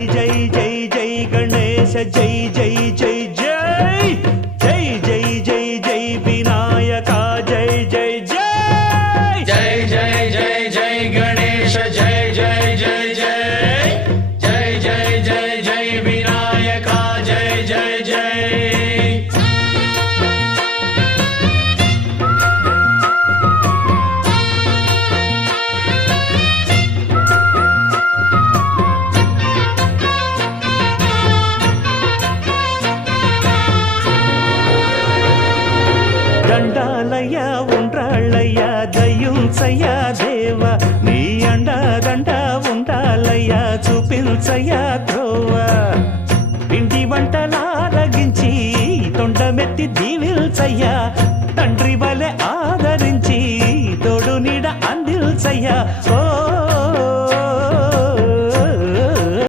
జై జై జై గణేశ జై జై జై జై జై జై జై జై వినాయక జై జై జై జై జై జై జై గణేశ జై జై జై జై జై జై జై జై వినాయక జై జై జై దండాలయ్య ఉండ్రాళ్ళయ్య దయ్యుంచయ్య దేవ నీ అండదండ ఉండాలయ్య చూపించయ్య త్రోవ పిండి వంటలారగించి తొండమెత్తి